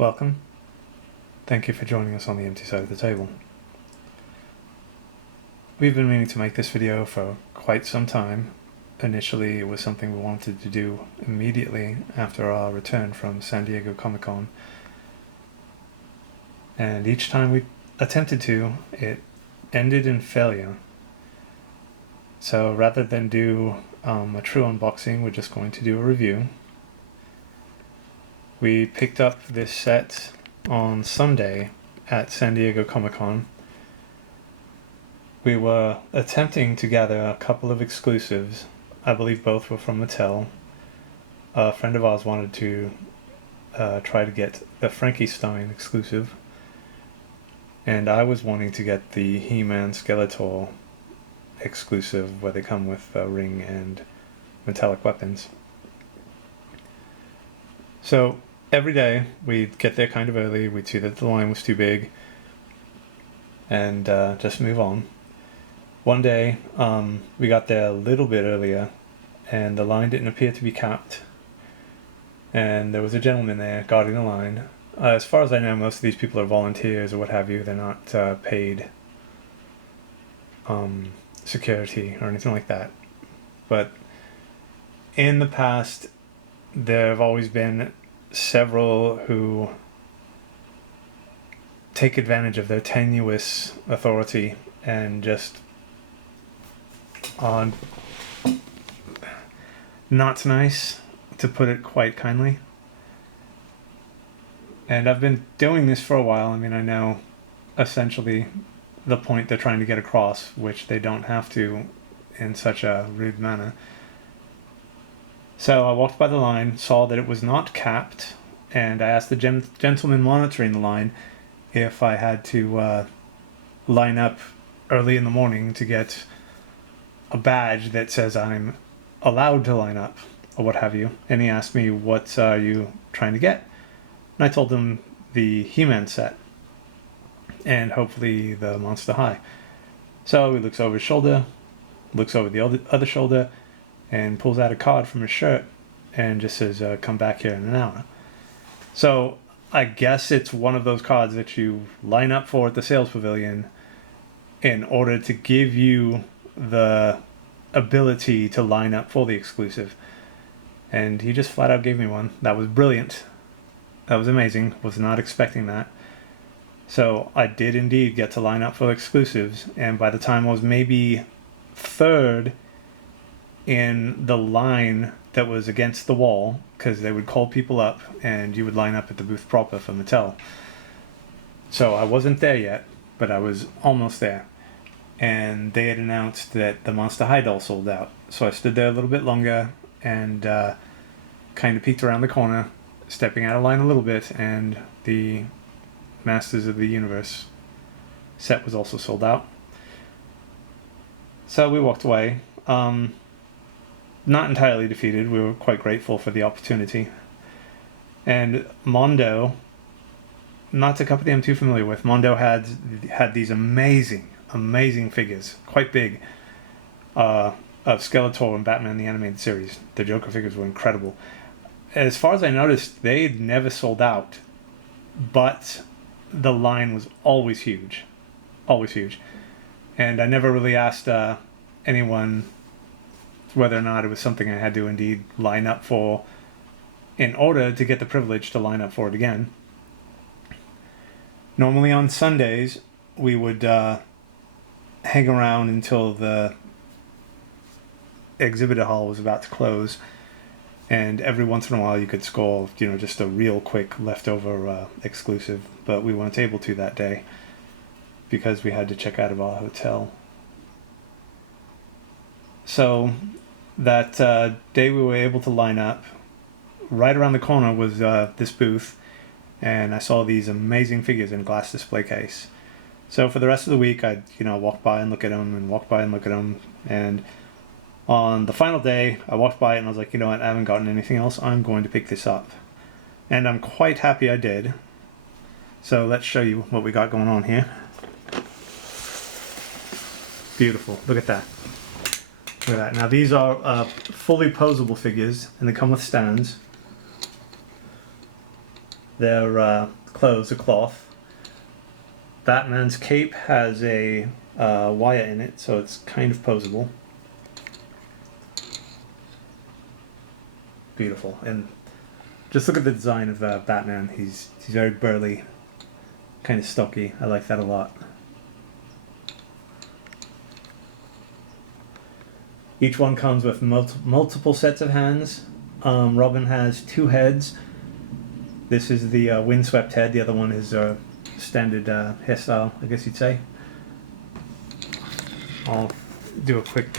Welcome. Thank you for joining us on the empty side of the table. We've been meaning to make this video for quite some time. Initially, it was something we wanted to do immediately after our return from San Diego Comic-Con. And each time we attempted to, it ended in failure. So rather than do a true unboxing, we're just going to do a review. We picked up this set on Sunday at San Diego Comic-Con. We were attempting to gather a couple of exclusives. I believe both were from Mattel. A friend of ours wanted to try to get the Frankenstein exclusive, and I was wanting to get the He-Man Skeletor exclusive where they come with a ring and metallic weapons. So every day we'd get there kind of early, we'd see that the line was too big, and just move on. One day we got there a little bit earlier and the line didn't appear to be capped, and there was a gentleman there guarding the line. As far as I know, most of these people are volunteers or what have you. They're not paid security or anything like that. But in the past, there have always been several who take advantage of their tenuous authority and just on not nice, to put it quite kindly. And I've been doing this for a while. I mean, I know essentially the point they're trying to get across, which they don't have to in such a rude manner. So I walked by the line, saw that it was not capped, and I asked the gentleman monitoring the line if I had to line up early in the morning to get a badge that says I'm allowed to line up or what have you. And he asked me, what are you trying to get? And I told him the He-Man set and hopefully the Monster High. So he looks over his shoulder, looks over the other shoulder, and pulls out a card from his shirt and just says, come back here in an hour. So I guess it's one of those cards that you line up for at the sales pavilion in order to give you the ability to line up for the exclusive. And he just flat out gave me one. That was brilliant. That was amazing. Was not expecting that. So I did indeed get to line up for exclusives, and by the time I was maybe third in the line that was against the wall, because they would call people up and you would line up at the booth proper for Mattel. So I wasn't there yet, but I was almost there. And they had announced that the Monster High doll sold out. So I stood there a little bit longer and kind of peeked around the corner, stepping out of line a little bit, and the Masters of the Universe set was also sold out. So we walked away. Not entirely defeated. We were quite grateful for the opportunity. And Mondo, not a company I'm too familiar with, Mondo had these amazing figures, quite big, of Skeletor and Batman the Animated Series. The Joker figures were incredible. As far as I noticed, they'd never sold out, but the line was always huge. Always huge. And I never really asked anyone whether or not it was something I had to indeed line up for in order to get the privilege to line up for it again. Normally on Sundays, we would hang around until the exhibitor hall was about to close, and every once in a while you could score, just a real quick leftover exclusive, but we weren't able to that day because we had to check out of our hotel. So that day we were able to line up. Right around the corner was this booth, and I saw these amazing figures in a glass display case. So for the rest of the week, I'd walk by and look at them, and walk by and look at them. And on the final day, I walked by it and I was like, you know what, I haven't gotten anything else. I'm going to pick this up. And I'm quite happy I did. So let's show you what we got going on here. Beautiful. Look at that. Look at that. Now these are fully posable figures, and they come with stands. Their clothes are cloth. Batman's cape has a wire in it, so it's kind of posable. Beautiful. And just look at the design of Batman. He's very burly, kind of stocky. I like that a lot. Each one comes with multiple sets of hands. Robin has 2 heads. This is the windswept head. The other one is a standard hairstyle, I guess you'd say. I'll do a quick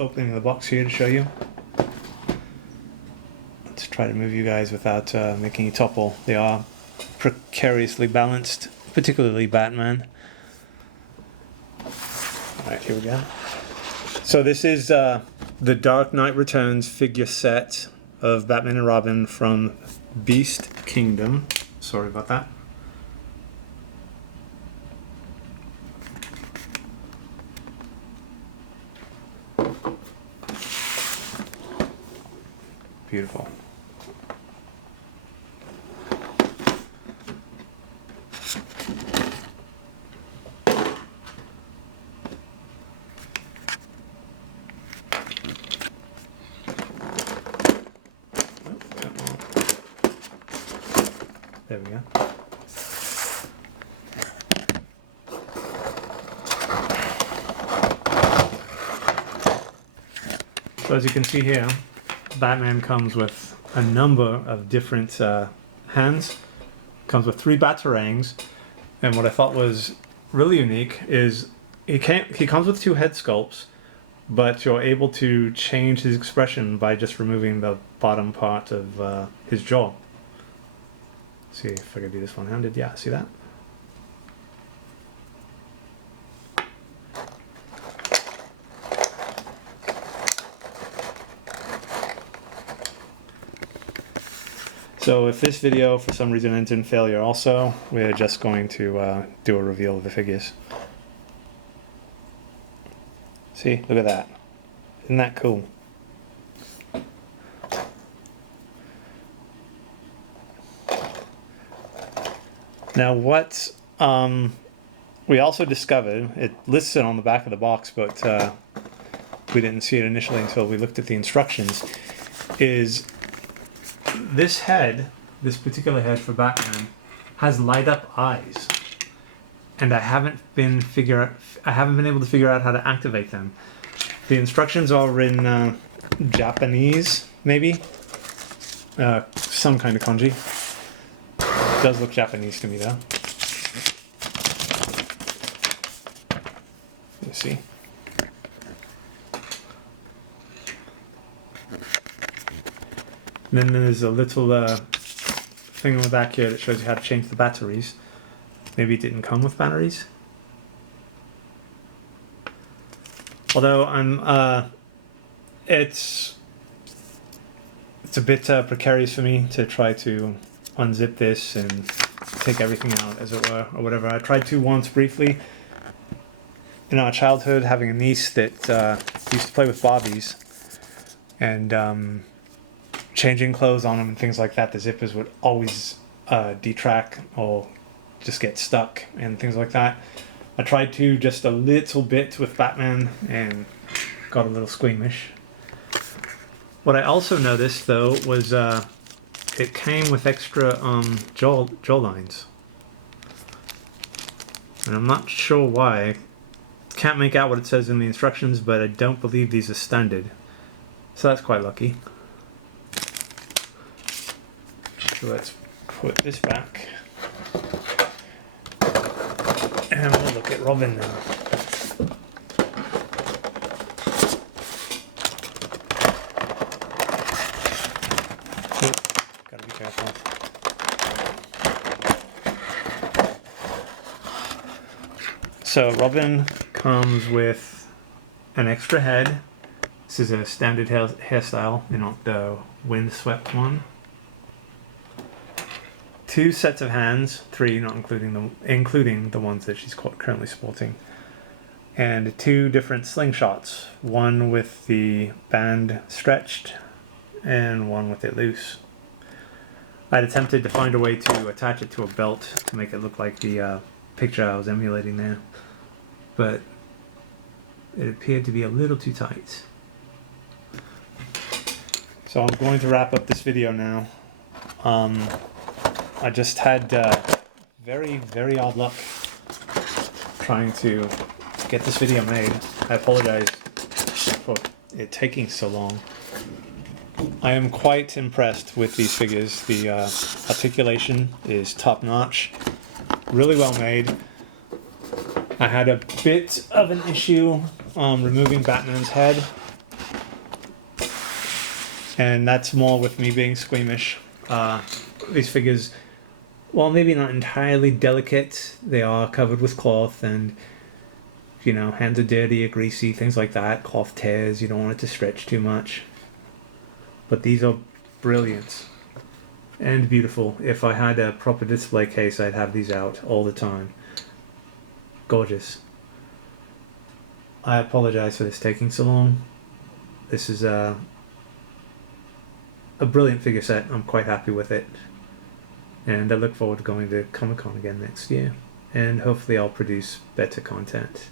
opening of the box here to show you. Let's try to move you guys without making you topple. They are precariously balanced, particularly Batman. Alright, here we go. So this is the Dark Knight Returns figure set of Batman and Robin from Beast Kingdom. Sorry about that. Beautiful. There we go. So as you can see here, Batman comes with a number of different hands. Comes with 3 batarangs, and what I thought was really unique is he comes with 2 head sculpts, but you're able to change his expression by just removing the bottom part of his jaw. See if I can do this one-handed. Yeah, see that? So if this video for some reason ends in failure also, we're just going to do a reveal of the figures. See, look at that. Isn't that cool? Now what we also discovered, it lists it on the back of the box, but we didn't see it initially until we looked at the instructions, is this head, this particular head for Batman, has light up eyes. And I haven't been able to figure out how to activate them. The instructions are in Japanese, maybe? Some kind of kanji. It does look Japanese to me though. Let's see. And then there's a little thing on the back here that shows you how to change the batteries. Maybe it didn't come with batteries. Although it's a bit precarious for me to try to unzip this and take everything out, as it were, or whatever. I tried to once briefly in our childhood, having a niece that used to play with Barbies, and changing clothes on them and things like that. The zippers would always detract or just get stuck and things like that. I tried to just a little bit with Batman and got a little squeamish. What I also noticed though was it came with extra jaw lines, and I'm not sure why. Can't make out what it says in the instructions, but I don't believe these are standard, so that's quite lucky. So let's put this back, and we'll look at Robin now. Gotta be careful. So Robin comes with an extra head. This is a standard hairstyle, not the windswept one. 2 sets of hands, 3 not including the ones that she's currently sporting, and 2 different slingshots, one with the band stretched and one with it loose. I'd attempted to find a way to attach it to a belt to make it look like the picture I was emulating there, but it appeared to be a little too tight. So I'm going to wrap up this video now. I just had very, very odd luck trying to get this video made. I apologize for it taking so long. I am quite impressed with these figures. The articulation is top-notch, really well made. I had a bit of an issue removing Batman's head, and that's more with me being squeamish. These figures, while maybe not entirely delicate, they are covered with cloth, and you know, hands are dirty or greasy, things like that. Cloth tears, you don't want it to stretch too much. But these are brilliant and beautiful. If I had a proper display case, I'd have these out all the time. Gorgeous. I apologize for this taking so long. This is a brilliant figure set. I'm quite happy with it. And I look forward to going to Comic-Con again next year. And hopefully I'll produce better content.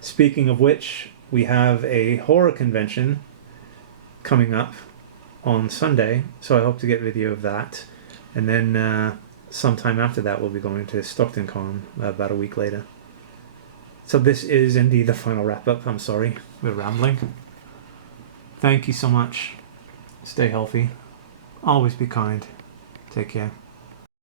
Speaking of which, we have a horror convention coming up on Sunday, so I hope to get video of that. And then sometime after that we'll be going to Stockton Con about a week later. So this is indeed the final wrap-up. I'm sorry, we're rambling. Thank you so much. Stay healthy. Always be kind. Take care.